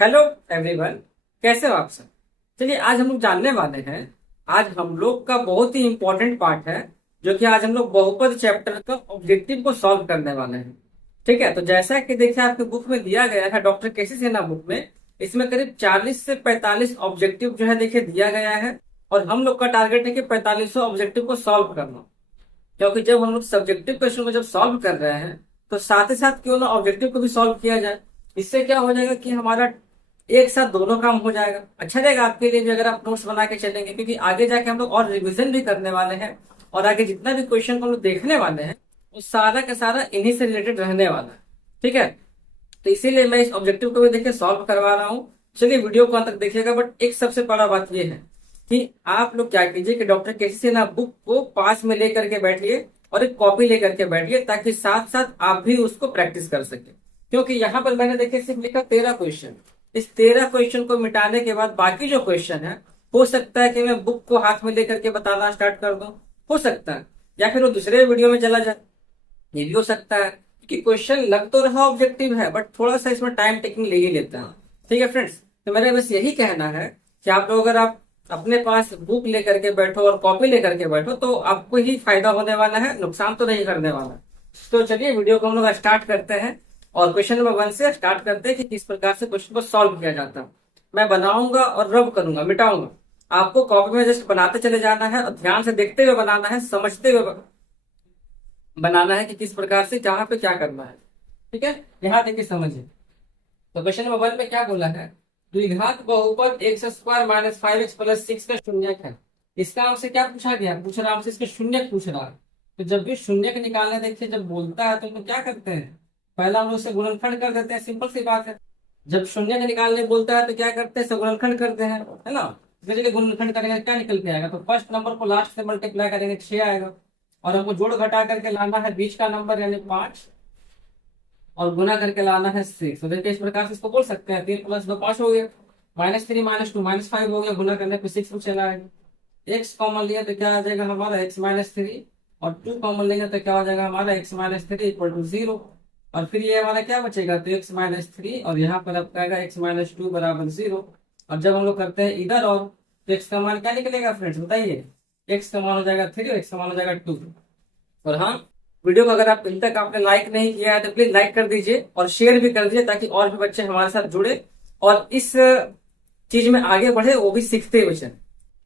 Hello everyone. कैसे हो आप सब। चलिए आज हम लोग जानने वाले हैं। आज हम लोग का बहुत ही इंपॉर्टेंट पार्ट है, जो कि आज हम लोग बहुपद चैप्टर का ऑब्जेक्टिव को सॉल्व करने वाले हैं। ठीक है, तो जैसा कि देखिए आपके बुक में दिया गया है, डॉक्टर केसी सेना बुक में, इसमें करीब 40 से 45 ऑब्जेक्टिव जो है देखिए दिया गया है। और हम लोग का टारगेट है कि 4500 ऑब्जेक्टिव को सॉल्व करना। क्योंकि जब हम लोग सब्जेक्टिव क्वेश्चन को जब सॉल्व कर रहे हैं, तो साथ ही साथ क्यों ना ऑब्जेक्टिव को भी सॉल्व किया जाए। इससे क्या हो जाएगा कि हमारा एक साथ दोनों काम हो जाएगा। अच्छा रहेगा आपके लिए भी अगर आप नोट्स बना के चलेंगे, क्योंकि आगे जाके हम लोग और रिवीजन भी करने वाले हैं। और आगे जितना भी क्वेश्चन को हम लोग देखने वाले हैं, वो सारा का सारा इन्हीं से रिलेटेड रहने वाला है। ठीक है, तो इसीलिए मैं इस ऑब्जेक्टिव को भी देखिए सॉल्व करवा रहा हूँ। चलिए वीडियो को अंत तक देखिएगा। बट एक सबसे बड़ा बात यह है कि आप लोग क्या कीजिए कि डॉक्टर केसी सेना बुक को पास में लेकर के बैठिए और एक कॉपी लेकर के बैठिए, ताकि साथ साथ आप भी उसको प्रैक्टिस कर सके। क्योंकि यहाँ पर मैंने देखिए सिर्फ लिखा 13 क्वेश्चन। इस 13 क्वेश्चन को मिटाने के बाद बाकी जो क्वेश्चन है, हो सकता है कि मैं बुक को हाथ में लेकर के बताना स्टार्ट कर दूं, हो सकता है, या फिर वो दूसरे वीडियो में चला जाए, ये भी हो सकता है। कि क्वेश्चन लग तो रहा ऑब्जेक्टिव है, बट थोड़ा सा इसमें टाइम टेकिंग ले ही लेता है। ठीक है फ्रेंड्स, तो मेरा बस यही कहना है कि आप लोग अगर आप अपने पास बुक लेकर के बैठो और कॉपी लेकर के बैठो, तो आपको ही फायदा होने वाला है, नुकसान तो नहीं करने वाला। तो चलिए वीडियो को हम लोग स्टार्ट करते हैं। और क्वेश्चन नंबर 1 से स्टार्ट करते हैं कि किस प्रकार से क्वेश्चन को सॉल्व किया जाता है। मैं बनाऊंगा और रब करूंगा, मिटाऊंगा। आपको कॉपी में जस्ट बनाते चले जाना है और ध्यान से देखते हुए बनाना है, समझते हुए बनाना है कि किस प्रकार से जहां पे क्या करना है। ठीक है, यहाँ देखिए समझिए। तो क्वेश्चन नंबर 1 में क्या बोला है, द्विघात बहुपद x square minus 5x plus 6 का शून्यक है। इसका हमसे क्या पूछा गया, पूछ रहा हमसे इसके शून्यक पूछ रहा है। तो जब भी शून्यक निकालने देखिए जब बोलता है, तो हम लोग क्या करते हैं, पहला हम लोग उससे गुणनखंड कर देते हैं। सिंपल सी बात है। जब शून्यक निकालने बोलता है तो क्या करते हैं, गुणनखंड करते हैं, है ना। इसके लिए गुणनखंड करेंगे क्या निकल के आएगा, तो फर्स्ट नंबर को लास्ट से मल्टीप्लाई करेंगे 6 आएगा। और हमको जोड़ घटा करके लाना है बीच का नंबर यानी 5, और गुना करके लाना है 6। तो देखिए इस प्रकार से इसको बोल सकते हैं 3 + 2 5 हो गया, -3 -2 -5 हो गया, गुना करने पे 6 में चला आएगा। एक्स कॉमन लिया तो क्या आ जाएगा हमारा x-3, और 2 कॉमन लेंगे तो क्या हो जाएगा हमारा x-3 = 0। और फिर ये हमारा क्या बचेगा, तो x-3, और यहाँ पर अब आएगा x-2 = 0। और जब हम लोग करते हैं इधर और, तो x का मान क्या निकलेगा फ्रेंड्स बताइए, x का मान हो जाएगा 3 और x का मान हो जाएगा 2। और हाँ, वीडियो को अगर आप अभी तक आपने लाइक नहीं किया है तो प्लीज लाइक कर दीजिए और शेयर भी कर दीजिए, ताकि और भी बच्चे हमारे साथ जुड़े और इस चीज में आगे बढ़े, वो भी सीखते हुए चले।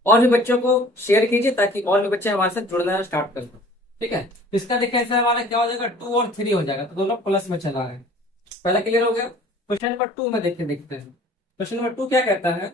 और भी बच्चों को शेयर कीजिए ताकि और भी बच्चे हमारे साथ जुड़ना स्टार्ट कर दें। ठीक है, तो इसका देखिए ऐसा हमारा क्या हो जाएगा, 2 और 3 हो जाएगा, तो दोनों प्लस में चला है। पहला क्लियर हो गया। क्वेश्चन नंबर 2 में देखते हैं। क्वेश्चन नंबर 2 क्या कहता है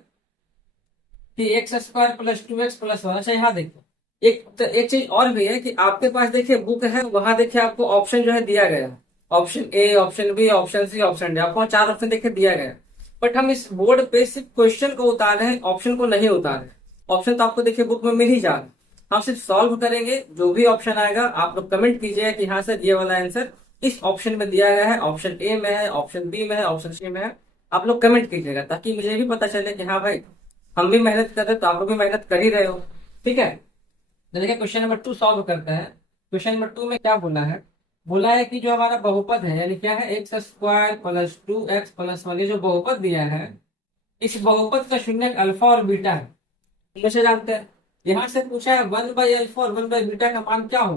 कि x² + 2x + 1। अच्छा यहाँ देखो, एक चीज और भी है कि आपके पास देखिए बुक है, वहां देखिए आपको ऑप्शन जो है दिया गया है। Option A, option B, option C, option D, आपको 4 ऑप्शन देखिए दिया गया है। बट हम इस बोर्ड पे सिर्फ क्वेश्चन को उतार रहे हैं, ऑप्शन को नहीं उतार रहे। ऑप्शन तो आपको देखिए बुक में मिल ही जा रहा है। हम सिर्फ सॉल्व करेंगे, जो भी ऑप्शन आएगा आप लोग कमेंट कीजिएगा कि हाँ सर ये वाला आंसर इस ऑप्शन में दिया गया है, ऑप्शन ए में है, ऑप्शन बी में है, ऑप्शन सी में है। आप लोग कमेंट कीजिएगा ताकि मुझे भी पता चले कि हाँ भाई हम भी मेहनत कर रहे हैं, तो आप लोग भी मेहनत कर ही रहे हो। ठीक है, तो देखिए क्वेश्चन नंबर 2 सॉल्व करते हैं। क्वेश्चन नंबर 2 में क्या बोला है, बोला है कि जो हमारा बहुपद है यानी क्या है, x² + 2x + 1, ये जो बहुपद दिया है, इस बहुपद का शून्यक अल्फा और बीटा है। हमेशा जानते हैं, यहाँ से पूछा है 1/अल्फा और 1/बीटा का मान क्या हो।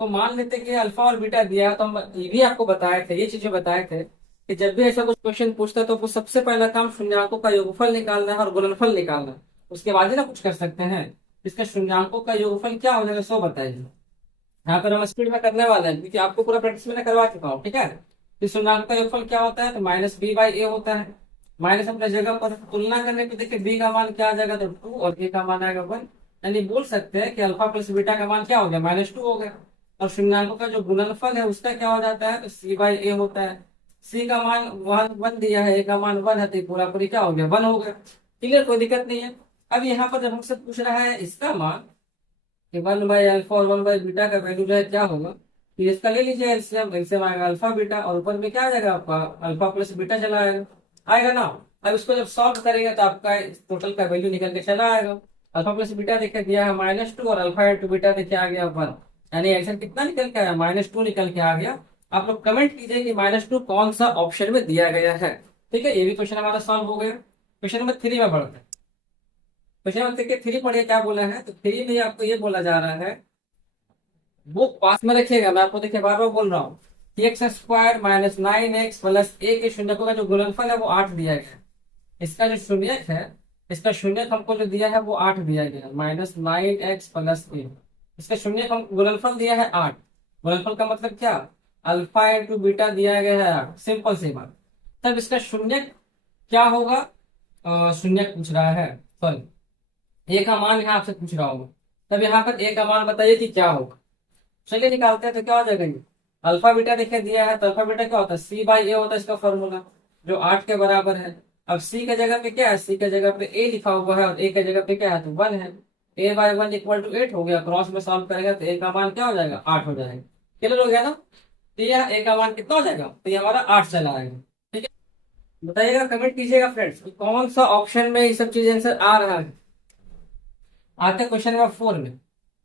तो मान लेते कि अल्फा और बीटा दिया है, तो हम ये भी आपको बताए थे, ये चीजें बताए थे कि जब भी ऐसा कुछ क्वेश्चन पूछता है तो वो सबसे पहला काम शून्याकों का योगफल निकालना है और गुणनफल निकालना है। उसके बाद ही ना कुछ कर सकते हैं। इसका शून्याकों का योगफल क्या हो जाएगा, 100 बताइए। यहाँ पर हम स्पीड में करने वाले हैं, क्योंकि आपको पूरा प्रैक्टिस मैंने करवा चुका हूँ। ठीक है, तो शून्याकों का योगफल क्या होता है, तो -b/a होता है। माइनस अपने जगह पर तुलना करने पे देखिए b का मान क्या आ जाएगा, तो 2, और a का मान आएगा 1। यानी बोल सकते हैं कि अल्फा प्लस बीटा का मान क्या हो गया, -2 हो गया। और शून्याकों का जो गुणनफल है उसका क्या हो जाता है, तो c/a होता है। c का मान 1 दिया है, a का मान 1 है, तो पूरा पूरी क्या हो गया, 1 हो गया। क्लियर, कोई दिक्कत नहीं है। अब यहाँ पर जब हमसे पूछ रहा है इसका मान कि 1/अल्फा और 1/बीटा का वैल्यू जो है क्या होगा, तो इसका ले लीजिए एलसीएम। एलसीएम आएगा अल्फा बीटा, और ऊपर में क्या आ जाएगा आपका, अल्फा प्लस बीटा चला आएगा, आएगा ना। अब इसको जब सॉल्व करेंगे तो आपका टोटल का वैल्यू निकल के चला आएगा। अल्फा प्लस बीटा देखा गया है -2, और अल्फा इंटू बीटा देखिए आ गया 1। यानी आंसर कितना निकल के आया, -2 निकल के आ गया। आप लोग कमेंट कीजिए कि -2 कौन सा ऑप्शन में दिया गया है। ठीक है, ये भी क्वेश्चन हमारा सॉल्व हो गया। क्वेश्चन नंबर 3 में बढ़ते हैं। क्वेश्चन नंबर 3 पढ़िए क्या बोला है। तो 3 में आपको ये बोला जा रहा है, वो पास में रखिएगा, मैं आपको देखिए बार बार बोल रहा हूँ, x square minus 9x plus a के शून्यकों का जो गुणनफल है वो 8 दिया गया है। इसका जो शून्यक है, इसका शून्यक हमको जो दिया है वो 8 दिया गया है, -9x प्लस ए। इसका शून्यक हम गुणनफल दिया है 8। गुणनफल का मतलब क्या, अल्फा इंटू बीटा दिया गया है 8। सिंपल सी बात। तब इसका शून्यक क्या होगा, शून्यक पूछ रहा है, सॉरी ए का मान यहाँ आपसे पूछ रहा होगा। तब यहाँ पर ए का मान बताइए कि क्या होगा। चलिए निकालते हैं, तो क्या हो जाएगा ये, अल्फा बीटा देखिए दिया है, तो अल्फा बीटा क्या होता है, सी बाई ए होता है इसका फॉर्मूला, जो 8 के बराबर है। अब सी के जगह पे क्या है, सी के जगह पे ए लिखा हुआ है और ए के जगह पे क्या है, तो 1 है। ए बाई 1 इक्वल टू 8 हो गया, क्रॉस में सॉल्व करेगा तो ए का मान क्या हो जाएगा, 8 हो जाएगा। क्लियर हो गया ना। तो यह ए का मान कितना हो जाएगा, तो ये हमारा 8 चला आएगा। ठीक है, बताइएगा, कमेंट कीजिएगा फ्रेंड्स, कौन सा ऑप्शन में ये सब चीज आंसर आ रहा है। आते हैं क्वेश्चन नंबर 4 में।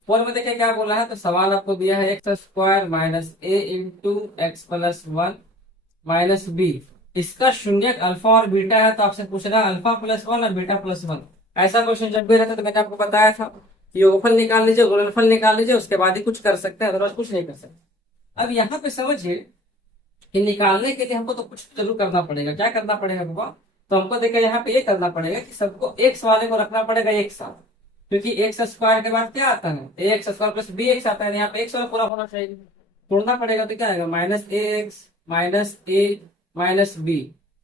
4 में देखिए क्या बोला है, तो सवाल आपको दिया है x square minus a into x plus 1 minus b. इसका शून्यक अल्फा और बीटा है, तो आपसे पूछ रहा है अल्फा प्लस 1 और बीटा प्लस 1। ऐसा क्वेश्चन जब भी रहता है तो मैंने आपको बताया था, योगफल निकाल लीजिए, गुणनफल निकाल लीजिए, उसके बाद ही कुछ कर सकते हैं, अदरवाइज कुछ नहीं कर सकते। अब यहाँ पे समझिए कि निकालने के लिए हमको तो कुछ जरूर करना पड़ेगा। क्या करना पड़ेगा बाबा, तो हमको देखिए यहाँ पे ये करना पड़ेगा कि सबको एक्स वाले को रखना पड़ेगा एक साथ, क्योंकि एक्स स्क्वायर के बाद क्या आता है, a x square plus b x आता है, यहाँ पे एक्स वाला पूरा होना चाहिए। तोड़ना पड़ेगा तो क्या आएगा, माइनस ए एक्स माइनस ए माइनस बी।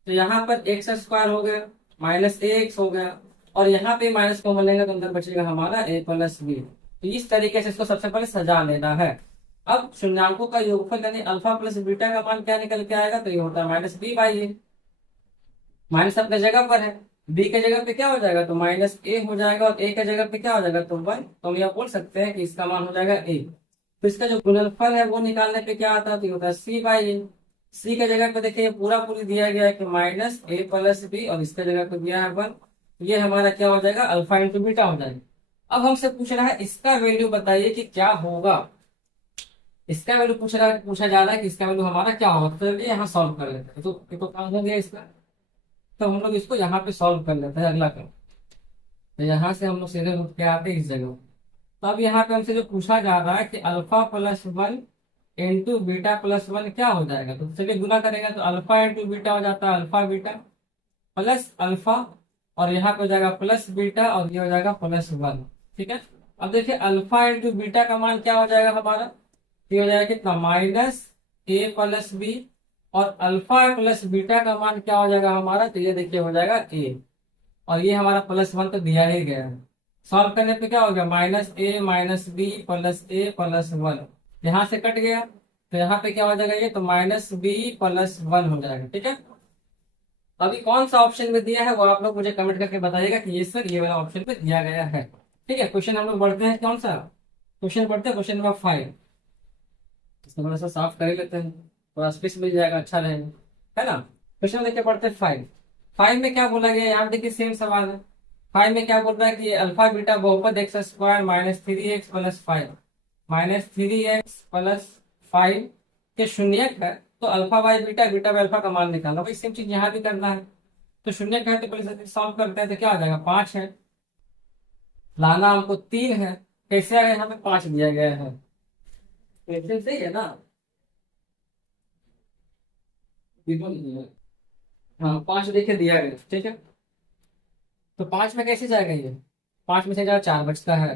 तो यहाँ पर एक्स स्क्वायर हो गया, माइनस ए एक्स हो गया, और यहाँ पे माइनस कॉमन लेंगे तो अंदर बचेगा हमारा ए प्लस बी। तो इस तरीके से इसको सबसे पहले सजा लेना है। अब शून्यंकों का योगफल यानी अल्फा प्लस बीटा का मान क्या निकल के आएगा, तो ये होता है minus B by A. Minus अपने जगह पर है, बी के जगह पे क्या हो जाएगा, तो माइनस ए हो जाएगा, और ए के जगह पे क्या हो जाएगा, तो 1। तो हम यह बोल सकते हैं कि इसका मान हो जाएगा ए। तो इसका जो गुणनफल है वो निकालने पे क्या आता है, तो ये होता है सी बाई ए। सी के जगह पे देखिए पूरा पूरी दिया गया है कि माइनस ए प्लस बी, और इसके जगह पे दिया है 1। ये हमारा क्या हो जाएगा, अल्फा इंटू बीटा हो जाएगा। अब हमसे पूछ रहा है इसका वैल्यू बताइए कि क्या होगा। इसका वैल्यू पूछा जा रहा है कि इसका वैल्यू हमारा क्या होगा। तो चलिए यहाँ सॉल्व कर लेते हैं। तो ये तो काम हो गया इसका, तो हम लोग इसको यहाँ पे सॉल्व कर लेते हैं अगला काम। तो यहाँ से हम लोग सीधे उठ के आते हैं इस जगह। तो अब यहाँ पे हमसे जो पूछा जा रहा है कि alpha plus 1 into beta plus 1 क्या हो जाएगा, तो चलिए गुना करेगा तो अल्फा इंटू बीटा हो जाता है अल्फा बीटा प्लस अल्फा, और यहाँ पे हो जाएगा प्लस बीटा, और ये हो जाएगा प्लस 1। ठीक है, अब देखिए अल्फा इंटू बीटा का मान क्या हो जाएगा हमारा, ये हो जाएगा कितना, माइनस ए प्लस बी, और अल्फा प्लस बीटा का मान क्या हो जाएगा हमारा, तो ये देखिए हो जाएगा ए, और ये हमारा प्लस 1 तो दिया ही गया है। सॉल्व करने पे क्या हो गया, माइनस ए माइनस बी प्लस ए प्लस 1, यहाँ से कट गया, तो यहाँ पे क्या हो जाएगा ये, तो माइनस बी प्लस 1 हो जाएगा। ठीक है, अभी कौन सा ऑप्शन में दिया है वो आप लोग मुझे कमेंट करके बताइएगा कि ये सर ये वाला ऑप्शन में दिया गया है। ठीक है, क्वेश्चन हम लोग बढ़ते हैं, कौन सा क्वेश्चन बढ़ते हैं, क्वेश्चन नंबर 5। इसको थोड़ा सा साफ कर ही लेते हैं, थोड़ा स्पेस मिल जाएगा, अच्छा रहेगा, है ना। क्वेश्चन देखिए पढ़ते हैं 5। 5 में क्या बोला गया, यहाँ देखिए सेम सवाल है। 5 में क्या बोल रहा है कि अल्फा बीटा बहुपद x square minus 3x plus 5 minus 3x plus 5 के शून्यक है, तो alpha by beta beta by alpha का मान निकालना। वही सेम चीज यहाँ भी करना है। तो शून्यक है तो पहले सॉल्व करते हैं, तो क्या आ जाएगा, 5 है, लाना हमको 3 है, कैसे आएगा, यहाँ पे 5 दिया गया है, क्वेश्चन सही है ना। हाँ 5 देखिए दिया गया, ठीक है। तो 5 में कैसे जाएगा ये, 5 में से जाएगा 4 बचता है।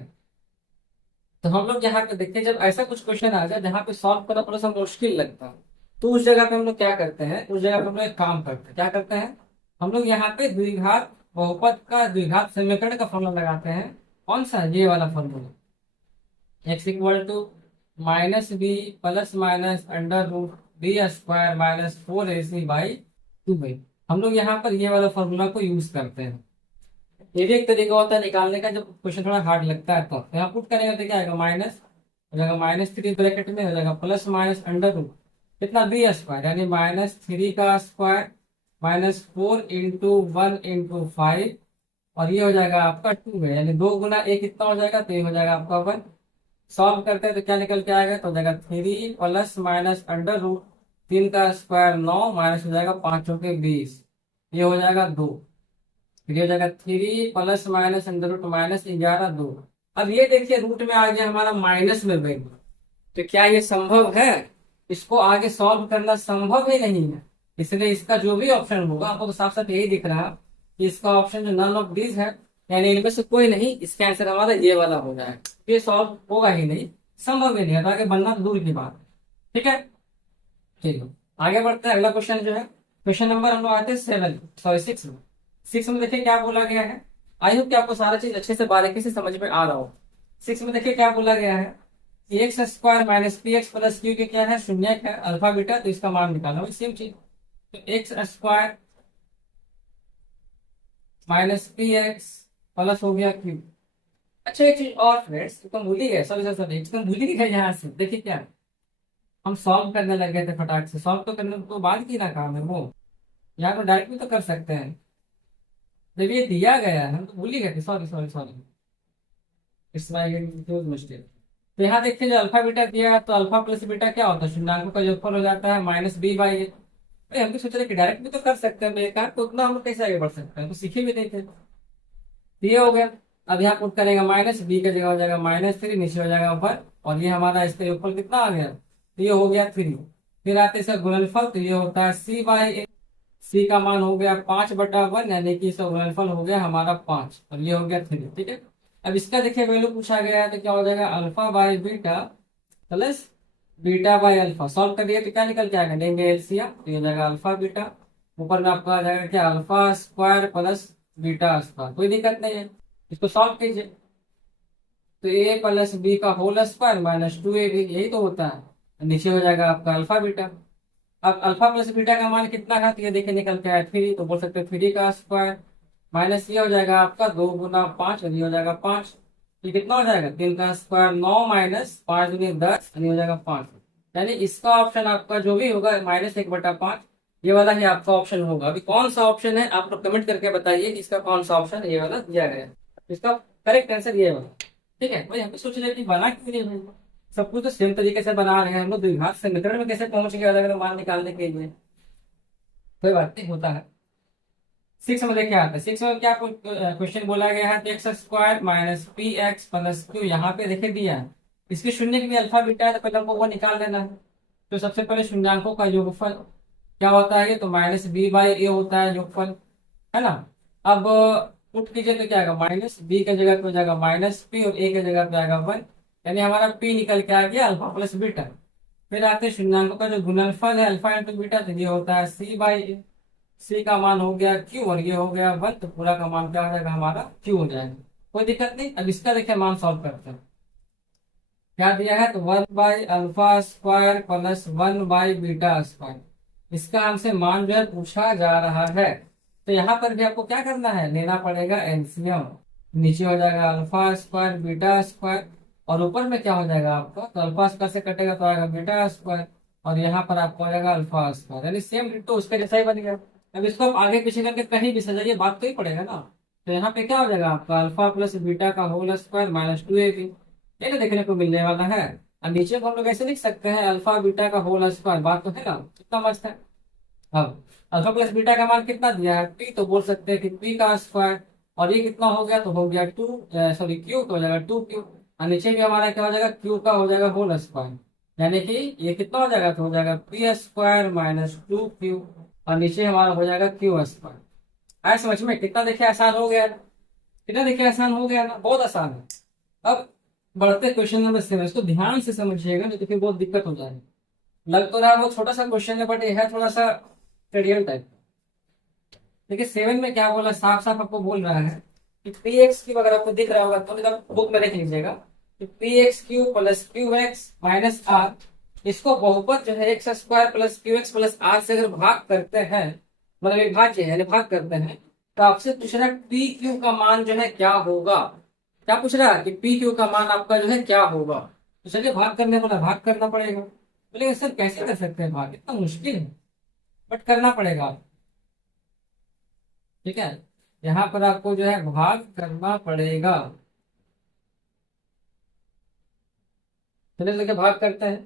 तो हम लोग यहाँ पे देखते हैं, जब ऐसा कुछ क्वेश्चन आ जाए जहाँ पे सॉल्व करना थोड़ा सा मुश्किल लगता है, तो उस जगह पे हम लोग क्या करते हैं, उस जगह पे हम लोग एक काम करते हैं, क्या करते हैं, हम लोग यहाँ पे द्विघात बहुपद का द्विघात समीकरण का फॉर्मूला लगाते हैं। कौन सा, ये वाला formula, X equal to minus B plus minus under root B square minus 4ac by 2। हम लोग यहाँ पर ये वाला फॉर्मूला को यूज करते हैं। ये भी एक तरीका होता है निकालने का, जब क्वेश्चन थोड़ा हार्ड लगता है तो यहाँ पुट करेंगे तो क्या आएगा, माइनस हो जाएगा -3 ब्रैकेट में हो जाएगा प्लस माइनस अंडर रूट कितना बी स्क्वायर, यानी -3 का स्क्वायर -4 इंटू 1 इंटू 5, और ये हो जाएगा आपका 2 है, यानी 2 गुना ए कितना हो जाएगा, तो ये हो जाएगा आपका 1। सॉल्व करते हैं तो क्या निकल के आएगा, तो हो जाएगा 3 प्लस माइनस अंडर रूट 3 का स्क्वायर 9 माइनस हो जाएगा 5 के 20, ये हो जाएगा 2, फिर ये हो जाएगा 3 plus minus under root minus 11 2। अब ये देखिए रूट में आ गया हमारा माइनस में वैल्यू, तो क्या ये संभव है? इसको आगे सॉल्व करना संभव ही नहीं है। इसलिए इसका जो भी ऑप्शन होगा, आपको तो साफ साफ यही दिख रहा है कि इसका ऑप्शन जो नन ऑफ दिस है, यानी इनमें से कोई नहीं, इसका आंसर हमारा ये वाला हो जाएगा। ये सॉल्व होगा ही नहीं, संभव ही नहीं है, तो आगे बनना तो दूर की बात है। ठीक है, चलिए आगे बढ़ते हैं। अगला क्वेश्चन जो है, क्वेश्चन नंबर हम लोग आते हैं 7, सॉरी 6 में। 6 में देखिए क्या बोला गया है। आई होप कि आपको सारा चीज अच्छे से बारीकी से समझ में आ रहा हो। 6 में देखिए क्या बोला गया है, x square minus P x plus Q के क्या है, शून्य है अल्फा बीटा, तो इसका मान निकालना वही सेम चीज। तो x square minus P x plus हो गया क्यू। अच्छा एक चीज और फ्रेंड्स, तो भूल ही गए, सॉरी सॉरी सॉरी, एकदम भूल ही गए। यहाँ से देखिए क्या हम सॉल्व करने लग गए थे फटाक से, सॉल्व तो करने तो बाद की ना काम है वो, यहाँ तो डायरेक्ट भी तो कर सकते हैं। जब ये दिया गया है हम तो भूल ही गए थे, sorry sorry sorry, it's my mistake. तो यहाँ देखिए जो अल्फा बीटा दिया है, तो अल्फा प्लस बीटा क्या होता है, शून्यंकों का योगफल हो जाता है माइनस बी बाई ए। हम भी सोच रहे कि डायरेक्ट भी तो कर सकते हैं, बेकार तो उतना हम लोग कैसे आगे बढ़ सकते हैं, तो सीखे भी नहीं थे। तो ये हो गया। अब यहाँ पुट करेगा माइनस बी का जगह हो जाएगा -3, नीचे हो जाएगा ऊपर, और ये हमारा इसका योगफल कितना आ गया, तो ये हो गया 3। फिर आते इसका गुणनफल, तो ये होता है सी बाई ए। सी का मान हो गया 5/1, यानी कि इसका गुणनफल हो गया हमारा 5, और ये हो गया 3। ठीक है, अब इसका देखिए वैल्यू पूछा गया है, तो क्या हो जाएगा alpha by beta plus beta by alpha. Solve कर दिया तो क्या निकल के आएगा, लेंगे एलसीएम, तो ये हो जाएगा अल्फा बीटा, ऊपर में आपका आ जाएगा क्या alpha square plus beta square. कोई दिक्कत नहीं है, इसको सॉल्व कीजिए। तो ए प्लस बी का होल स्क्वायर माइनस 2ab, यही तो होता है। नीचे हो जाएगा आपका अल्फा बीटा। अब अल्फा प्लस बीटा का मान कितना है, तो ये देखिए निकल के आया 3, तो बोल सकते हैं 3 का स्क्वायर माइनस ये हो जाएगा आपका 2 गुना 5, और ये हो जाएगा 5। ये कितना हो जाएगा 3 का स्क्वायर 9 माइनस 5 दूनी 10, और ये हो जाएगा 5। यानी इसका ऑप्शन आपका जो भी होगा -1/5, ये वाला ही आपका ऑप्शन होगा। अभी कौन सा ऑप्शन है आप लोग कमेंट करके बताइए कि इसका कौन सा ऑप्शन ये वाला दिया गया है। इसका करेक्ट आंसर ये वाला। ठीक है भाई, हम भी सोच रहे थे बना क्यों नहीं भाई, सब कुछ तो सेम तरीके से बना रहे हैं हम लोग, द्विघात समीकरण में कैसे पहुंच गए अलग अलग मान निकालने के लिए। कोई बात नहीं, होता है। 6 में देखिए आता है, 6 में क्या क्वेश्चन बोला गया है, x square minus P x plus Q, यहाँ पे देखिए दिया है। इसके शून्य के लिए अल्फा बीटा है, तो पहले हमको वो निकाल लेना है। तो सबसे पहले शून्यंकों का योगफल क्या होता है, तो माइनस बी बाई ए होता है योगफल, है ना। अब पुट कीजिए तो क्या आएगा, माइनस बी की जगह पे हो जाएगा माइनस पी, और ए की जगह पे आएगा 1, यानी हमारा पी निकल के आ गया अल्फा प्लस बीटा। फिर आते हैं शून्यंकों का जो गुणनफल है अल्फा इंटू बीटा, तो ये होता है सी बाई ए। सी का मान हो गया क्यू, और ये हो गया 1, तो पूरा का मान क्या हो जाएगा हमारा क्यू हो जाएगा। कोई दिक्कत नहीं। अब इसका देखिए मान सॉल्व करते हैं। क्या दिया है, तो 1/अल्फा स्क्वायर प्लस 1/बीटा स्क्वायर। इसका हमसे मान जो है पूछा जा रहा है, तो यहाँ पर भी आपको क्या करना है, लेना पड़ेगा एलसीएम। नीचे हो जाएगा अल्फा स्क्वायर बीटा स्क्वायर, और ऊपर में क्या हो जाएगा आपका, तो अल्फा स्क्वायर से कटेगा तो आएगा बीटा स्क्वायर, और यहाँ पर आपको आ जाएगा अल्फा स्क्वायर, यानी सेम तो उसके जैसा ही बन गया। अब इसको आप आगे पीछे करके कहीं भी सजाइए, बात तो ही पड़ेगा ना। तो यहाँ पे क्या हो जाएगा आपका अल्फा प्लस बीटा का होल स्क्वायर माइनस 2ab, ये तो देखने को मिलने वाला है। अब नीचे को हम लोग ऐसे लिख सकते हैं अल्फा बीटा का होल स्क्वायर, बात तो है ना, कितना मस्त है। अब अल्फा प्लस बीटा का मान कितना दिया है पी, तो बोल सकते हैं कि पी का स्क्वायर, और ये कितना हो गया, तो हो गया 2, सॉरी क्यू, तो हो जाएगा 2q, और नीचे भी हमारा क्या हो जाएगा क्यू का हो जाएगा होल स्क्वायर, यानी कि ये कितना हो जाएगा, तो हो जाएगा पी स्क्वायर माइनस 2q, और नीचे हमारा हो जाएगा क्यू स्क्वायर। आया समझ में, कितना देखिए आसान हो गया, कितना देखिए आसान हो गया ना, बहुत आसान है। अब बढ़ते क्वेश्चन नंबर 7, इसको ध्यान से समझिएगा, नहीं तो फिर बहुत दिक्कत हो जाएगी। लग तो रहा है वो छोटा सा क्वेश्चन है, बट ये है थोड़ा सा ट्रेडियल टाइप। देखिए 7 में क्या बोला, साफ साफ आपको बोल रहा है कि पी एक्स क्यू, अगर आपको दिख रहा होगा तो बुक में देख लीजिएगा, P X Q plus Q X minus R, इसको बहुपद जो है x square plus Q X plus R से अगर भाग करते हैं, मतलब विभाज्य है भाग करते हैं, तो आपसे पूछ रहा है पी क्यू का मान जो है क्या होगा। क्या पूछ रहा है कि पी क्यू का मान आपका जो है क्या होगा। तो चलिए भाग करने वाला भाग करना पड़ेगा। बोले सर कैसे कर सकते हैं भाग, इतना मुश्किल है, बट करना पड़ेगा। ठीक है, यहाँ पर आपको जो है भाग करना पड़ेगा। चलिए लेके भाग करते हैं।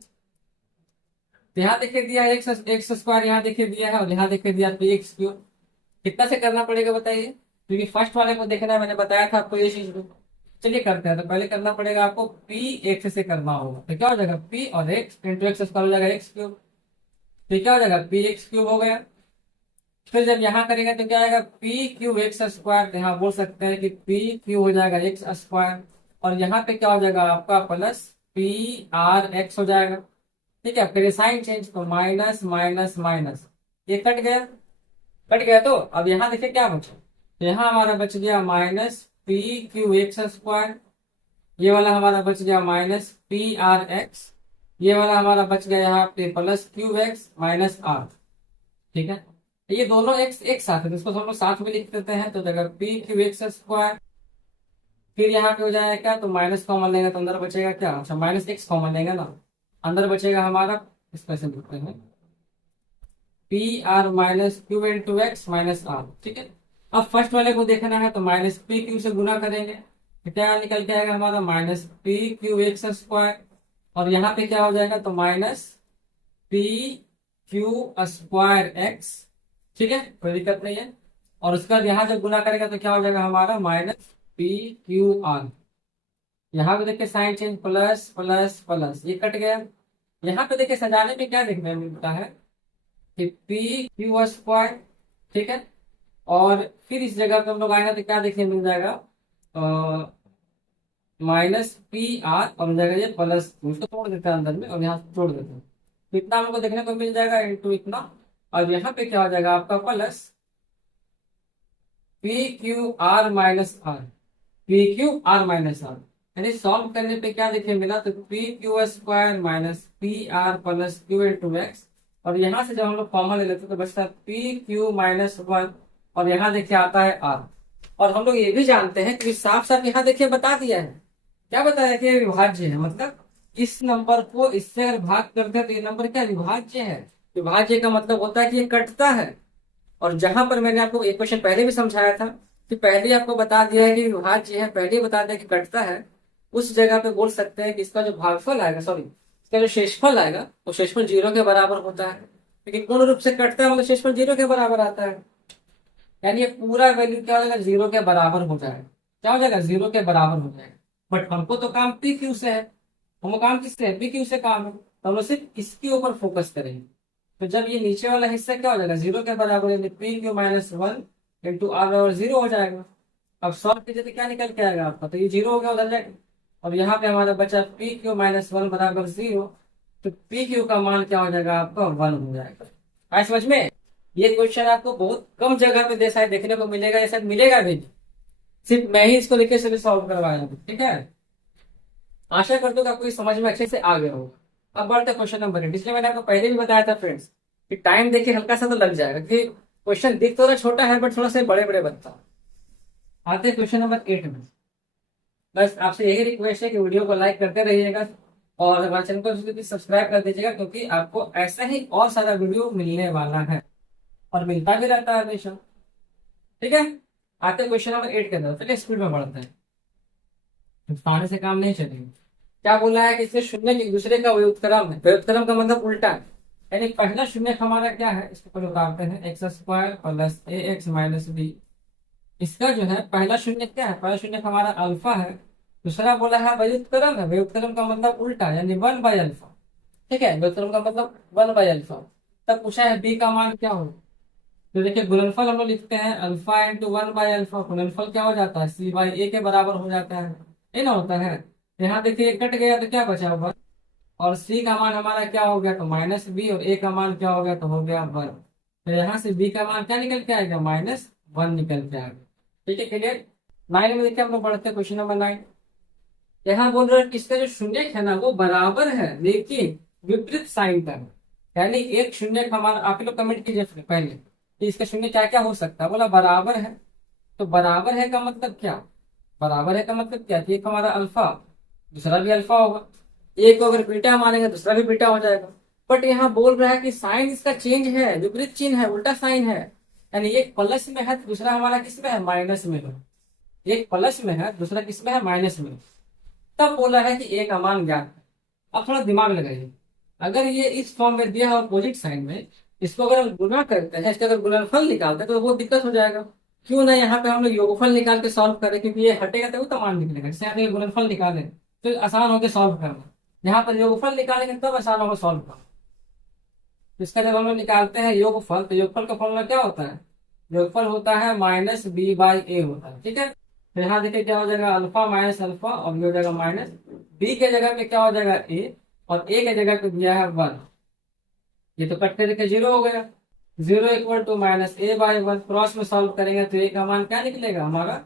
तो यहाँ देखिए दिया एक्स एक्स स्क्वायर, यहाँ देखिए दिया है, और यहाँ देखिए दिया पी एक्स क्यू। कितना से करना पड़ेगा बताइए, क्योंकि फर्स्ट वाले को देखना है, मैंने बताया था आपको ये चीज को। चलिए करते हैं। तो पहले करना पड़ेगा आपको पी एक्स से करना होगा, तो क्या हो जाएगा पी और एक्स इंटू एक्स स्क्वायर हो जाएगा एक्स क्यूब। तो क्या हो जाएगा पी एक्स क्यूब हो गया। फिर जब यहाँ करेंगे तो क्या आएगा पी क्यू एक्स स्क्वायर, तो यहाँ बोल सकते हैं कि पी क्यू हो जाएगा एक्स स्क्वायर, और यहाँ पे क्या हो जाएगा आपका प्लस पी आर एक्स हो जाएगा। ठीक है, फिर साइन चेंज, तो माइनस माइनस माइनस, ये कट गया। कट गया, तो अब यहाँ देखिए क्या बचा, तो यहाँ हमारा बच गया minus P Q x square, ये वाला हमारा बच गया माइनस पी आर एक्स, ये वाला हमारा बच गया यहाँ पे plus Q X minus R. ठीक है, ये दोनों एक्स एक साथ है, तो इसको हम लोग साथ में लिख देते हैं, तो जगह पी क्यू एक्स स्क्वायर, फिर यहाँ पे हो जाएगा क्या, तो माइनस कॉमन लेंगे तो अंदर बचेगा क्या, अच्छा माइनस एक्स कॉमन लेंगे ना, अंदर बचेगा हमारा, इस तरह से लिखते हैं P R minus Q into X minus R. ठीक है, अब फर्स्ट वाले को देखना है, तो माइनस पी क्यू से गुना करेंगे, तो क्या निकल के आएगा हमारा minus P Q x square, और यहाँ पे क्या हो जाएगा, तो minus P Q square x. ठीक है, कोई दिक्कत नहीं है। और उसके बाद यहाँ जब गुना करेगा तो क्या हो जाएगा हमारा माइनस पी क्यू आर, यहाँ पे देखिए sign change plus plus plus, ये कट गया। यहाँ पे देखिए सजाने में क्या देखने में मिलता है कि पी क्यू स्क्वायर। ठीक है, और फिर इस जगह पे हम लोग आएंगे तो क्या देखने मिल जाएगा, माइनस पी आर, और मिल जाएगा ये प्लस, इसको तोड़ देते हैं अंदर में और यहाँ जोड़ देते हैं, तो इतना हमको देखने को मिल जाएगा इंटू इतना, और यहाँ पे क्या हो जाएगा आपका plus P Q R minus R, P Q R minus R, यानी सॉल्व करने पे क्या देखने मिला, तो P Q square minus P R plus Q into X, और यहाँ से जब हम लोग कॉमन ले लेते हैं तो बचता है पी क्यू माइनस वन, और यहाँ देखिए आता है आर। और हम लोग ये भी जानते हैं कि साफ साफ यहाँ देखिए बता दिया है, क्या बताया कि ये विभाज्य है, मतलब इस नंबर को इससे अगर भाग करते हैं तो ये नंबर क्या विभाज्य है। विभाज्य का मतलब होता है कि ये कटता है। और जहां पर मैंने आपको एक क्वेश्चन पहले भी समझाया था कि पहले आपको बता दिया है कि विभाज्य है, पहले ही बता दिया कि कटता है, उस जगह पे बोल सकते हैं कि इसका जो भागफल आएगा, सॉरी इसका जो शेषफल आएगा वो शेषफल 0 के बराबर होता है। लेकिन पूर्ण रूप से कटता है मतलब शेषफल 0 के बराबर आता है, यानी ये पूरा वैल्यू क्या हो जाएगा 0 के बराबर हो जाएगा। क्या हो जाएगा 0 के बराबर हो जाएगा। बट हमको तो काम पी क्यू से है, हमको काम किससे है, पी क्यू से काम है, तो हम लोग सिर्फ इसके ऊपर फोकस करेंगे। तो जब ये नीचे वाला हिस्सा क्या हो जाएगा 0 के बराबर, यानी P Q minus one into R बराबर 0 हो जाएगा। अब सॉल्व कीजिए तो क्या निकल के आएगा आपका, तो ये 0 हो गया उधर जाएगा, और यहाँ पे हमारा बचा पी क्यू माइनस वन बराबर 0, तो पी क्यू का मान क्या हो जाएगा आपका 1 हो जाएगा। आए समझ में। ये क्वेश्चन आपको बहुत कम जगह पे शायद देखने को मिलेगा, या शायद मिलेगा भी नहीं, सिर्फ मैं ही इसको लेकर चलिए सॉल्व करवाया हूँ। ठीक है, आशा करता हूँ कि आपको इस समझ में अच्छे से आ गया होगा। अब बढ़ते क्वेश्चन नंबर 8। इसलिए मैंने आपको पहले भी बताया था फ्रेंड्स कि टाइम देखिए हल्का सा तो लग जाएगा, क्योंकि क्वेश्चन दिख थोड़ा छोटा है बट थोड़ा सा बड़े बड़े बनता है। आते हैं क्वेश्चन नंबर 8 में। बस आपसे यही रिक्वेस्ट है कि वीडियो को लाइक करते रहिएगा और हमारे चैनल को सब्सक्राइब कर दीजिएगा, क्योंकि आपको ऐसा ही और सारा वीडियो मिलने वाला है और मिलता भी रहता है हमेशा। ठीक है, आते हैं क्वेश्चन नंबर 8 के अंदर। चलिए स्पीड में बढ़ते हैं, पानी से काम नहीं चलेगा। क्या बोला है कि इससे शून्य एक दूसरे का व्युत्क्रम है। व्युत्क्रम का मतलब उल्टा है, यानी पहला शून्य हमारा क्या है, इसको पहले उतारते हैं, एक्स स्क्वायर प्लस ए एक्स माइनस बी। इसका जो है पहला शून्य क्या है, पहला शून्य हमारा अल्फा है। दूसरा बोला है व्युत्क्रम है, व्युत्क्रम का मतलब उल्टा यानी 1/अल्फा। ठीक है, व्युत्क्रम का मतलब 1/अल्फा। तब पूछा है बी का मान क्या हो, तो देखिए गुणनफल हम लोग लिखते हैं अल्फा इंटू 1/अल्फा, गुणनफल क्या हो जाता है सी बाई ए के बराबर हो जाता है, ये ना होता है। यहाँ देखिए कट गया तो क्या बचा 1, और सी का मान हमारा क्या हो गया तो माइनस बी, और ए का मान क्या हो गया तो हो गया 1। तो यहाँ से बी का मान क्या निकल के आएगा -1 निकल के आएगा। ठीक है, क्लियर। 9 में देखिए हम लोग बढ़ते हैं क्वेश्चन नंबर 9। यहाँ बोल रहे हैं कि इसका जो शून्य है ना वो बराबर है लेकिन विपरीत साइन का है, यानी एक शून्य हमारा, आप लोग कमेंट कीजिए पहले कि इसका शून्य क्या क्या हो सकता है। बोला बराबर है, तो बराबर है का मतलब क्या, बराबर है का मतलब क्या, एक हमारा अल्फा दूसरा भी अल्फा होगा, एक को अगर बीटा मानेंगे दूसरा भी बीटा हो जाएगा। बट यहाँ बोल रहा है कि साइन इसका चेंज है, विपरीत चिन्ह है, उल्टा साइन है, यानी एक प्लस में है दूसरा हमारा किस में है माइनस में है, एक प्लस में है दूसरा किस में है माइनस में। तब बोला है कि ए का मान ज्ञात है। अब थोड़ा दिमाग लगाइए, अगर ये इस फॉर्म में दिया है अपोजिट साइन में, इसको अगर हम गुना करते हैं, इसका अगर गुणनफल निकालते हैं तो बहुत दिक्कत हो जाएगा। क्यों ना यहाँ पे हम लोग योगफल निकाल के सॉल्व करें, क्योंकि ये हटेगा तो तो मान निकलेगा। जैसे यहाँ पे गुणनफल निकाले तो आसान होकर सॉल्व करना, यहाँ पर योगफल निकालेंगे तब आसान होगा सॉल्व करना। तो इसका जब हम लोग निकालते हैं योगफल, तो योगफल का फॉर्मूला क्या होता है? योगफल होता है माइनस बी बाई ए होता है, ठीक है। तो यहाँ देखिए क्या हो जाएगा, अल्फा माइनस अल्फा, और ये हो जाएगा माइनस बी के जगह पे क्या हो जाएगा ए, और ए के जगह पे दिया है 1। ये तो कट करके 0 हो गया। 0 equal to minus A by 1, cross में सॉल्व करेंगे तो ए का मान क्या निकलेगा हमारा?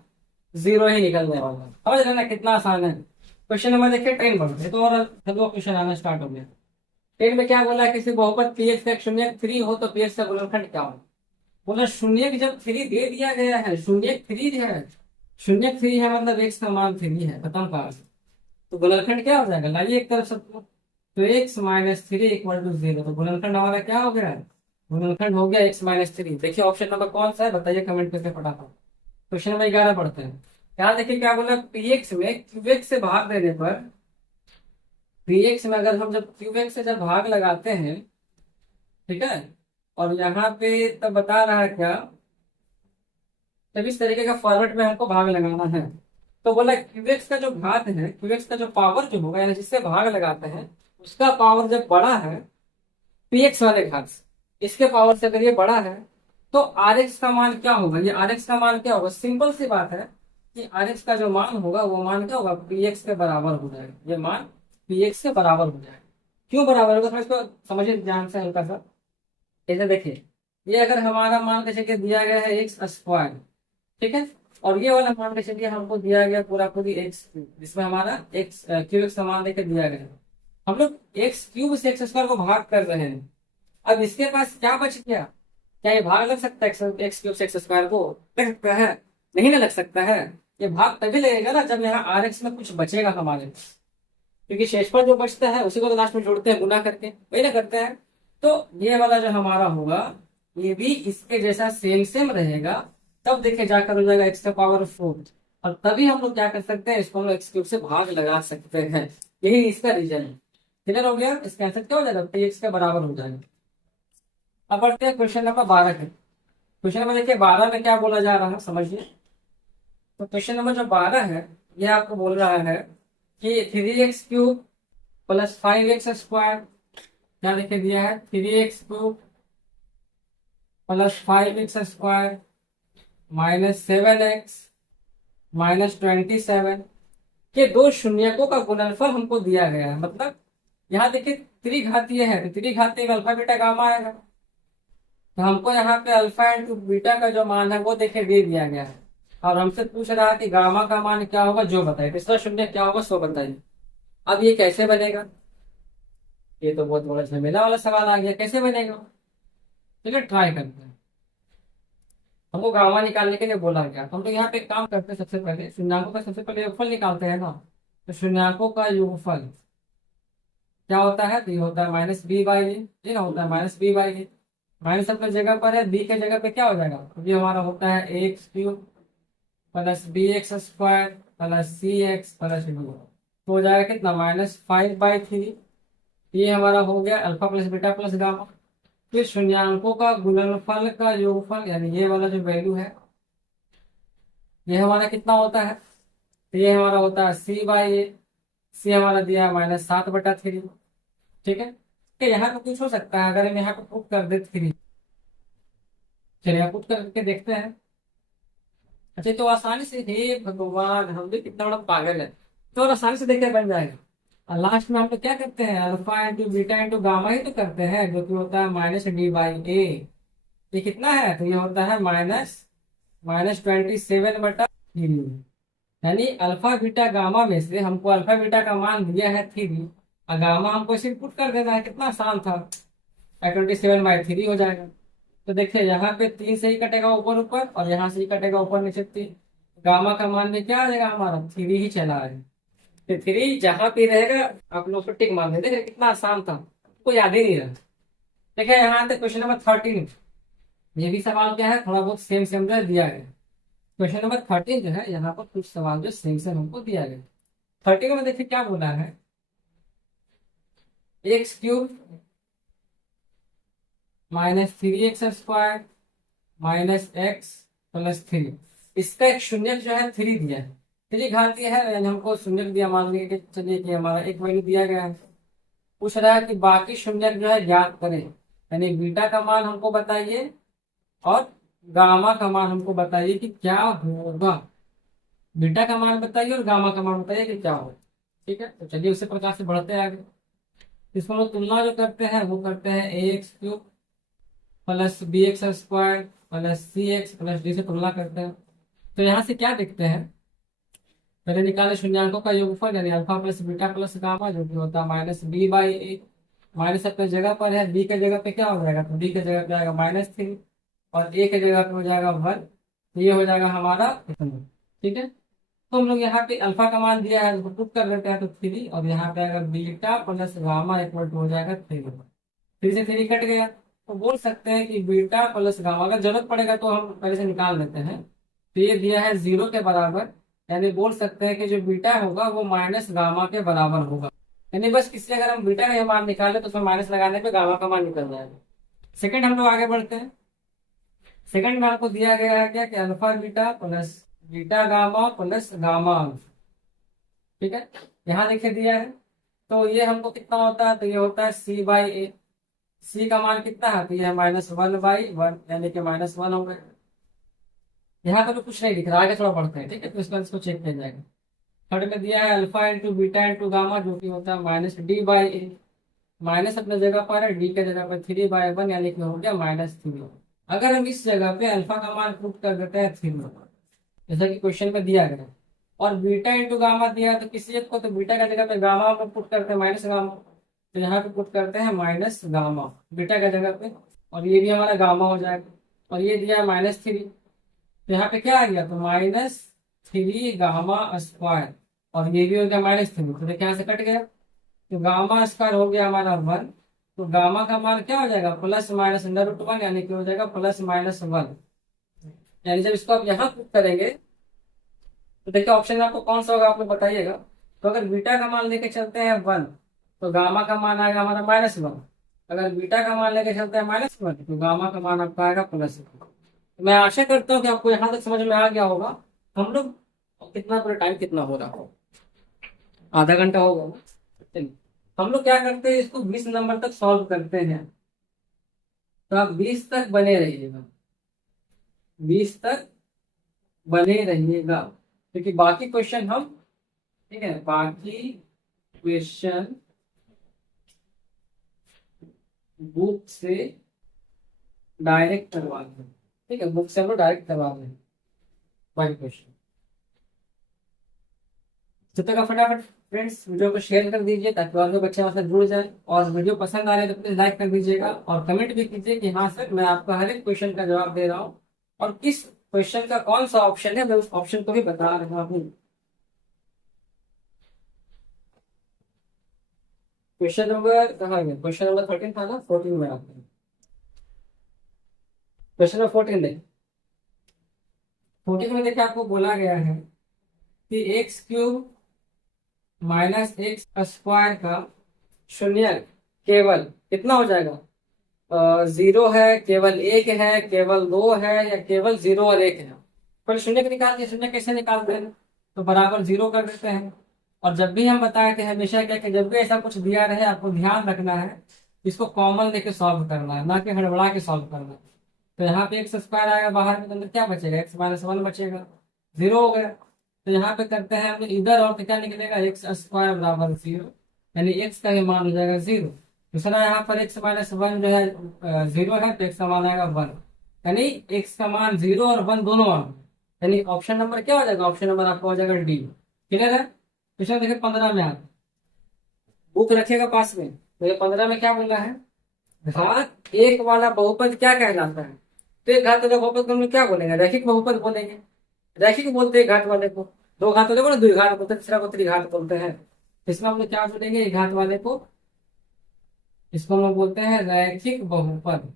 0 ही निकलने वाला है। समझ रहे ना कितना आसान है। क्वेश्चन नंबर देखिए 10 बढ़ गए तो, और चलो क्वेश्चन आना स्टार्ट हो गया। 10 में क्या बोला है, किसी बहुपद पी एक्स का एक शून्य 3 हो तो पी एक्स का गुणनखंड क्या हो? बोला शून्य जब 3 दे दिया गया है, शून्य 3 है, शून्य 3 है मतलब एक्स का मान 3 है, खत्म कहा। तो गुणनखंड क्या हो जाएगा, लाइए एक तरफ सबको। तो एक्स माइनस 3 इक्वल टू 0, तो गुणनखंड हमारा क्या हो गया? गुणनखंड हो गया एक्स माइनस 3। देखिए ऑप्शन नंबर कौन सा है बताइए कमेंट करके फटाफट। क्वेश्चन नंबर 11 पढ़ते हैं। यहाँ देखिए क्या बोला, पीएक्स में क्यूएक्स से भाग देने पर, पीएक्स में अगर हम जब क्यूएक्स से जब भाग लगाते हैं, ठीक है, और यहाँ पे तब बता रहा है क्या, तब इस तरीके का फॉर्मेट में हमको भाग लगाना है। तो बोला क्यूएक्स का जो घात है, क्यूएक्स का जो पावर जो होगा, यानी जिससे भाग लगाते हैं उसका पावर जब बड़ा है पीएक्स वाले घात से, इसके पावर से अगर ये बड़ा है तो आर एक्स का मान क्या होगा? ये आर एक्स का मान क्या होगा? सिंपल सी बात है कि आर एक्स का जो मान होगा वो मान क्या होगा? पीएक्स के बराबर हो जाएगा। ये मान पीएक्स के बराबर हो जाएगा। क्यों बराबर होगा, थोड़ा इसको समझिए ध्यान से हल्का सा। ऐसे देखिए, ये अगर हमारा मान के चलिए दिया गया है एक्स स्क्वायर, ठीक है, और ये वाला मान के चलिए हमको दिया गया पूरा पूरी एक्स क्यूब, जिसमें हमारा एक्स क्यूब का मान देकर दिया गया है। हम लोग एक्स क्यूब से एक्स स्क्वायर को भाग कर रहे हैं। अब इसके पास क्या बच गया? क्या ये भाग लग सकता है एक्स क्यूब से एक्स स्क्वायर को? लग सकता है? नहीं ना लग सकता है। ये भाग तभी लगेगा ना जब यहाँ आर एक्स में कुछ बचेगा हमारे पास, क्योंकि शेषफल जो बचता है उसी को तो लास्ट में जोड़ते हैं गुना करके, वही ना करते हैं। तो ये वाला जो हमारा होगा ये भी इसके जैसा सेम सेम रहेगा। तब देखे जाकर हो जाएगा एक्स का पावर 4, और तभी हम लोग क्या कर सकते हैं, इसको हम लोग एक्स क्यूब से भाग लगा सकते हैं। यही इसका रीजन है। क्लियर हो गया? इसका आंसर क्या हो जाएगा? एक्स के बराबर हो जाएगा। अब बढ़ते हैं क्वेश्चन नंबर 12 के। क्वेश्चन नंबर देखिए 12 में क्या बोला जा रहा है समझिए। तो क्वेश्चन नंबर जो 12 है ये आपको बोल रहा है कि 3x cube plus 5x square, क्या लिखे दिया है? 3x cube plus 5x square minus 7x minus 27 के दो शून्यकों का गुणनफल हमको दिया गया है। मतलब यहाँ देखिए त्रिघातीय है, तो त्रिघातीय में अल्फा बीटा गामा आएगा। तो हमको यहाँ पे अल्फा इंटू बीटा का जो मान है वो देखे दे दिया गया है, और हमसे पूछ रहा है कि गामा का मान क्या होगा जो बताइए, तीसरा शून्य क्या होगा सो बताइए। अब ये कैसे बनेगा? ये तो बहुत बड़ा झमेला वाला सवाल आ गया, कैसे बनेगा? चलिए ट्राई करते हैं। हमको गामा निकालने के लिए बोला गया, तो हम तो यहाँ पे काम करते हैं। सबसे पहले शून्याकों का सबसे पहले योगफल निकालते हैं ना। तो शून्याकों का योगफल क्या होता है? तो ये होता है माइनस बी बाई ए, ये ना होता है minus B by A. Minus अपने जगह पर है, बी के जगह पे क्या हो जाएगा? तो ये हमारा होता है a x cube plus b x square plus c x plus d, तो हो जाएगा कितना? -5/3। ये हमारा हो गया alpha plus beta plus gamma. फिर शून्याकों का गुणनफल का योगफल, यानी ये वाला जो वैल्यू है ये हमारा कितना होता है? तो ये हमारा होता है सी बाई ए। सी हमारा दिया है -7/3, ठीक है। तो यहाँ पे कुछ हो सकता है, अगर हम यहाँ पे पुट कर दे 3, चलिए पुट करके देखते हैं। अच्छा तो आसानी से, हे भगवान हम भी कितना बड़ा पागल है, तो और आसानी से देखते बन जाएगा। और लास्ट में हम लोग क्या करते हैं? Alpha into beta into gamma ही तो करते हैं, जो कि होता है माइनस डी बाई ए। ये कितना है? तो ये होता है -27/3, यानी अल्फा बीटा गामा में से हमको अल्फा बीटा का मान दिया है 3, और गामा हमको सिर्फ पुट कर देना है। कितना आसान था, 27/3 हो जाएगा। तो देखिए यहाँ पे 3 से ही कटेगा ऊपर ऊपर, और यहाँ से ही कटेगा ऊपर नीचे 3। गामा का मान में क्या आ जाएगा हमारा? 3 ही चला है। तो 3 जहां पे रहेगा आप लोग उसको टिक मान देते। कितना आसान था, कोई याद ही नहीं रहा। देखिए यहाँ पे क्वेश्चन नंबर 13, ये भी सवाल क्या है, थोड़ा बहुत सेम सेम जो दिया गया। क्वेश्चन नंबर 13 जो है यहाँ पर कुछ सवाल जो सेम सेम हमको दिया गया। 13 में देखिए क्या बोला है, x cube minus 3x² minus x plus 3। इसका एक शून्यक जो है 3 दिया है, 3 घातीय है, यानी हमको शून्यक दिया, मान लीजिए कि चलिए कि हमारा एक वैल्यू दिया गया है। पूछ रहा है कि बाकी शून्यक जो है ज्ञात करें, यानी बीटा का मान हमको बताइए और गामा का मान हमको बताइए कि क्या होगा। बीटा का मान बताइए और गामा का मान बताइए कि क्या होगा। ठीक है, तो चलिए उसी प्रकार से बढ़ते हैं आगे। इसमें हम लोग तुलना जो करते हैं वो करते हैं ax³ plus bx² plus cx plus d से तुलना करते हैं। तो यहाँ से क्या देखते हैं, पहले निकाले शून्यांकों का योगफल, यानी alpha plus beta plus gamma, जो कि होता है -b/a। माइनस अपने जगह पर है, b के जगह पे क्या हो जाएगा, तो b के जगह पे आएगा -3 और a के जगह पे हो जाएगा 1। तो ये हो जाएगा हमारा इतना। ठीक है, तो हम लोग यहाँ पे अल्फा का मान दिया है, उसको पुट कर देते हैं, तो 3, और यहाँ पे आएगा beta plus gamma equal to हो जाएगा 3। 3 से 3 कट गया, तो बोल सकते हैं कि बीटा प्लस गामा, अगर जरूरत पड़ेगा तो हम पहले से निकाल लेते हैं। तो ये दिया है 0 के बराबर, यानी बोल सकते हैं कि जो बीटा होगा वो माइनस गामा के बराबर होगा। यानी बस किसी अगर हम बीटा का ये मान निकाले तो उसमें माइनस लगाने पे गामा का मान निकल जाएगा। सेकंड हम लोग आगे बढ़ते हैं। सेकंड में आपको दिया गया है क्या कि alpha beta plus beta gamma plus gamma alpha. ठीक है, यहाँ देखिए दिया है, तो ये हमको कितना होता है, तो ये होता है c/a। सी का मान कितना है, तो ये है -1/1, यानी कि -1 हो गया। यहाँ पर तो कुछ नहीं दिख रहा, आगे थोड़ा बढ़ते हैं। ठीक है, तो इसको चेक किया जाएगा। थर्ड में दिया है alpha into beta into gamma, जो कि होता है -d/a। माइनस अपने जगह पर है, डी के जगह पर 3/1, यानी कि हो गया -3। अगर हम इस जगह पे अल्फा का मान पुट कर देते हैं 3, जैसा कि क्वेश्चन में दिया गया, और बीटा इंटू गामा दिया है, तो किसी एक को तो बीटा का जगह पे गामा में पुट करते हैं माइनस गामा, तो यहाँ पे पुट करते हैं माइनस गामा बीटा का जगह पे, और ये भी हमारा गामा हो जाएगा। और ये दिया है -3, तो यहाँ पे क्या आ गया, तो -3 गामा स्क्वायर, और ये भी हो गया -3, तो देखिए यहाँ से कट गया, तो गामा स्क्वायर हो गया हमारा 1। तो गामा का मान क्या हो जाएगा, प्लस माइनस √1, यानी कि हो जाएगा +-1। यानी जब इसको आप यहाँ पुट करेंगे तो देखिए ऑप्शन में आपको कौन सा होगा, आप लोग बताइएगा। तो अगर बीटा का मान लेके चलते हैं 1, तो गामा का मान आएगा हमारा -1। अगर बीटा का मान लेके चलते हैं -1, तो गामा का मान आपका आएगा +1। मैं आशा करता हूँ कि आपको यहाँ तक समझ में आ गया होगा। हम लोग कितना पूरा टाइम कितना हो रहा हो, आधा घंटा होगा ना। चलिए, हम लोग क्या करते हैं, इसको 20 नंबर तक सॉल्व करते हैं। तो आप 20 तक बने रहिएगा, 20 तक बने रहिएगा, क्योंकि बाकी क्वेश्चन हम, ठीक है, बाकी क्वेश्चन बुक से डायरेक्ट करवा दें। ठीक है, बुक से हम लोग डायरेक्ट करवा दें बाकी क्वेश्चन। जब तक आप फटाफट फ्रेंड्स वीडियो को शेयर कर दीजिए ताकि और भी बच्चे हमारे साथ जुड़ जाए, और वीडियो पसंद आ रहे हैं तो प्लीज लाइक कर दीजिएगा, और कमेंट भी कीजिए कि हाँ सर मैं आपका हर एक क्वेश्चन का जवाब दे रहा हूँ, और किस क्वेश्चन का कौन सा ऑप्शन है मैं उस ऑप्शन को भी बता रहा हूँ। क्वेश्चन नंबर कहाँ गया, क्वेश्चन नंबर 13 था ना, 14 में आते हैं। क्वेश्चन नंबर 14 देखिए, 14 में देखिए आपको बोला गया है कि x³ -x² का शून्य केवल कितना हो जाएगा, 0 है, केवल 1 है, केवल 2 है, या केवल 0 और 1 है। पर शून्य को निकालते हैं, शून्य कैसे निकालते हैं, तो बराबर 0 कर देते हैं। और जब भी हम बताए थे हमेशा क्या कि जब भी ऐसा कुछ दिया रहे आपको ध्यान रखना है, इसको कॉमन लेके सॉल्व करना है, ना कि हड़बड़ा के सॉल्व करना है। तो यहाँ पे x² आएगा बाहर में, तो अंदर क्या बचेगा, x-1 बचेगा, 0 हो गया। तो यहाँ पे करते हैं हम इधर, और तो क्या निकलेगा, x² बराबर 0, यानी x का भी मान हो जाएगा 0। दूसरा यहाँ पर x-1 जो है 0 है, तो x का मान आएगा 1, यानी x का मान 0 और 1 दोनों मान, यानी ऑप्शन नंबर क्या हो जाएगा, ऑप्शन नंबर आपका हो जाएगा डी। क्लियर है। क्वेश्चन देखिए 15 में आता, बुक रखिएगा पास में। तो ये 15 में क्या बोला है, घात 1 वाला बहुपद क्या कहलाता है। तो एक घात वाला बहुपद को हम लोग क्या बोलेंगे, रैखिक बहुपद बोलेंगे। रैखिक बोलते हैं घात वाले को, दो घात वाले को ना द्विघात बोलते हैं, तीसरा को त्रिघात बोलते हैं। इसमें हम लोग क्या बोलेंगे, एक घात वाले को, इसको हम लोग बोलते हैं रैखिक बहुपद।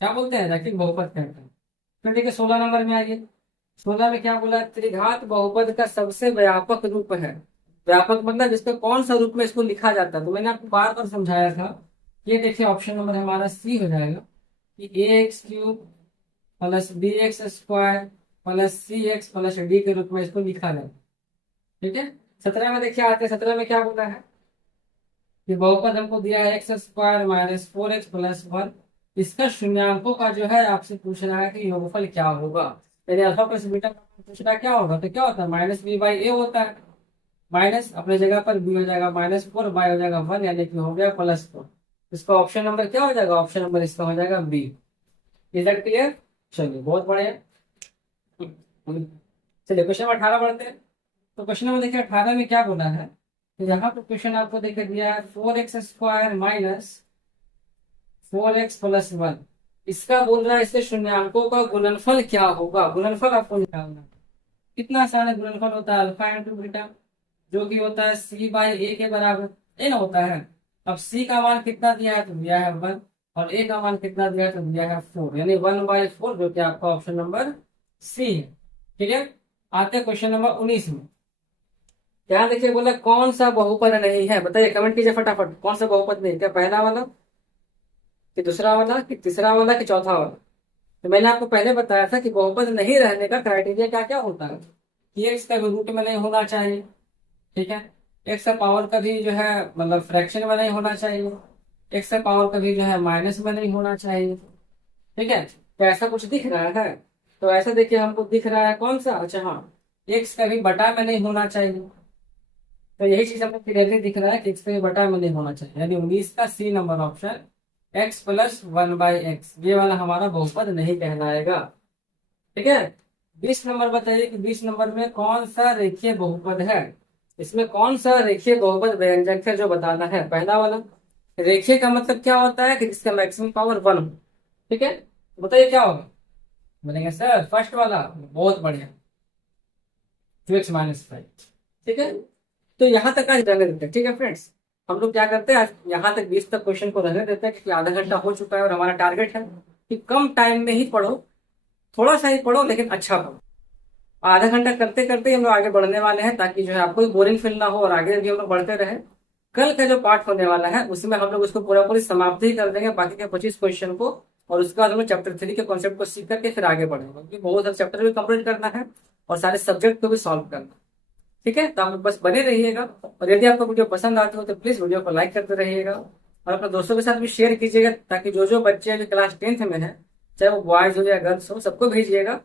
क्या बोलते हैं, रैखिक बहुपद कहते हैं। फिर देखिए 16 नंबर में आइए, 16 में क्या बोला, त्रिघात बहुपद का सबसे व्यापक रूप है। व्यापक मतलब जिसको कौन सा रूप में इसको लिखा जाता है, तो मैंने आपको बार बार समझाया था। ये देखिए ऑप्शन नंबर हमारा सी हो जाएगा, कि a x cube plus b x square plus c x plus d के रूप में इसको लिखा है। ठीक है, 17 में देखिए आते हैं, 17 में क्या बोला है कि बहुपद हमको दिया है x square minus 4x plus 1। इसका शून्यांकों का जो है आपसे पूछ रहा है कि योगफल क्या होगा। यदि अल्फा प्लस बीटा का पूछ रहा है क्या होगा, तो क्या होता है माइनस बी बाई ए होता है। माइनस अपने जगह पर बी हो जाएगा -4, बाई हो जाएगा 1, यानी कि हो गया +4। इसका ऑप्शन नंबर क्या हो जाएगा, ऑप्शन नंबर इसका हो जाएगा बी। Is that clear? चलिए बहुत बढ़िया। चलिए क्वेश्चन नंबर 18 बढ़ते हैं। तो क्वेश्चन नंबर देखिए 18 में क्या बोला है, तो यहाँ पर क्वेश्चन आपको देखिए दिया है 4x square minus 4x plus 1। इसका बोल रहा है इससे शून्यांकों का गुणनफल क्या होगा। गुणनफल आपको निकालना है। कितना आसान है, गुणनफल होता है अल्फा इंटू बीटा, जो कि होता है सी बाई ए के बराबर, ए ना होता है। अब सी का मान कितना दिया है, तो दिया है 1, और ए का मान कितना दिया है, तो दिया है 4, यानी 1/4, जो कि आपका ऑप्शन नंबर सी है। ठीक है, आते हैं क्वेश्चन नंबर 19 में। ध्यान देखिए, बोला कौन सा बहुपद नहीं है, बताइए, कमेंट कीजिए फटाफट। कौन सा बहुपद नहीं, क्या पहला वाला कि दूसरा वाला कि तीसरा वाला कि चौथा वाला। तो मैंने आपको पहले बताया था कि बहुपद नहीं रहने का क्राइटेरिया क्या क्या होता है कि एक्स का रूट में नहीं होना चाहिए। ठीक है, एक्स का पावर कभी जो है मतलब फ्रैक्शन में नहीं होना चाहिए, एक्स का पावर कभी जो है माइनस में नहीं होना चाहिए। ठीक है, तो ऐसा कुछ दिख रहा है, तो ऐसा देखिए हमको दिख रहा है कौन सा, अच्छा हाँ, एक्स कभी बटा में नहीं होना चाहिए। तो यही चीज हमको क्लियरली दिख रहा है कि एक्स कभी बटा में नहीं होना चाहिए, यानी 19 का C number option x plus 1/x, ये वाला हमारा बहुपद नहीं कहलाएगा। ठीक है, 20 नंबर बताइए कि 20 नंबर में कौन सा रेखीय बहुपद है। इसमें कौन सा रेखीय बहुपद व्यंजक है जो बताना है। पहला वाला रेखीय का मतलब क्या होता है कि जिसका मैक्सिमम पावर 1 हो। ठीक है, बताइए क्या होगा, बोलेंगे सर फर्स्ट वाला, बहुत बढ़िया, 2x-5। ठीक है, तो यहाँ तक आज रहने देते हैं। ठीक है फ्रेंड्स, हम लोग क्या करते हैं आज यहाँ तक 20 तक क्वेश्चन को रहने देते हैं, क्योंकि आधा घंटा हो चुका है और हमारा टारगेट है कि कम टाइम में ही पढ़ो, थोड़ा सा ही पढ़ो लेकिन अच्छा पढ़ो। आधा घंटा करते करते हम लोग आगे बढ़ने वाले हैं, ताकि जो है आपको बोरिंग फील ना हो और आगे भी हम लोग बढ़ते रहे। कल का जो पार्ट होने वाला है उसमें हम लोग उसको पूरा पूरी समाप्ति कर देंगे, बाकी के 25 क्वेश्चन को, और उसके बाद हम लोग चैप्टर 3 के कॉन्सेप्ट को सीख करके फिर आगे बढ़ेंगे, क्योंकि बहुत सारे चैप्टर भी कंप्लीट करना है और सारे सब्जेक्ट को भी सॉल्व करना है। ठीक है, तो आप बस बने रहिएगा, और यदि आपको वीडियो पसंद आती हो तो प्लीज वीडियो को लाइक करते रहिएगा और अपने दोस्तों के साथ भी शेयर कीजिएगा, ताकि जो जो बच्चे अभी क्लास 10th में है, चाहे वो बॉयज हो या गर्ल्स हो, सबको भेजिएगा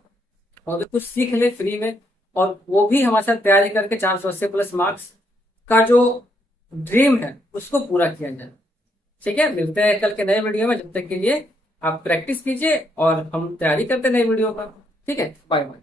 और कुछ सीख ले फ्री में, और वो भी हमारे साथ तैयारी करके 480+ मार्क्स का जो ड्रीम है उसको पूरा किया जाए। ठीक है, मिलते हैं कल के नए वीडियो में, जब तक के लिए आप प्रैक्टिस कीजिए और हम तैयारी करते हैं नए वीडियो का। ठीक है, बाय बाय।